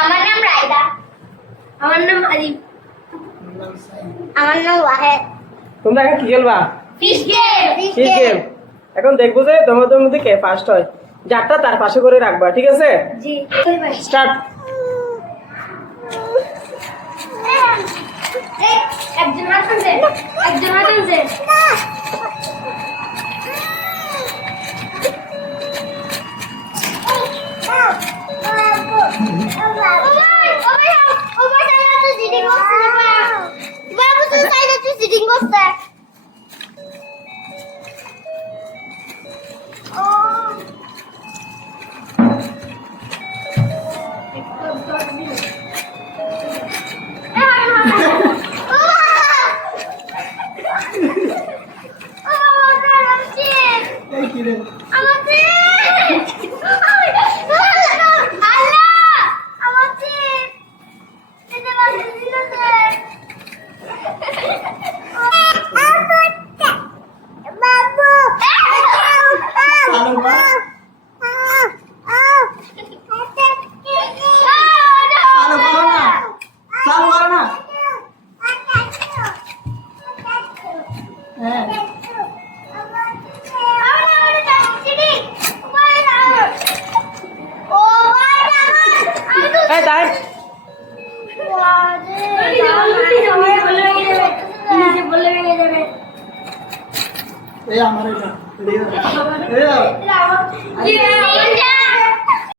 আমার নাম রায়দা। আমার নাম আরিফ। আমার নাম ওয়াহেদ। তোমরা এখন কি খেলবা? Fish game. Fish game. এখন দেখবো যে তোমাদের মধ্যে কে ফার্স্ট হয়। যারটা তার পাশে করে রাখবা, ঠিক আছে? জি। স্টার্ট। একজন হাঁটান যে, একজন হাঁটান যে। এই আমার এটা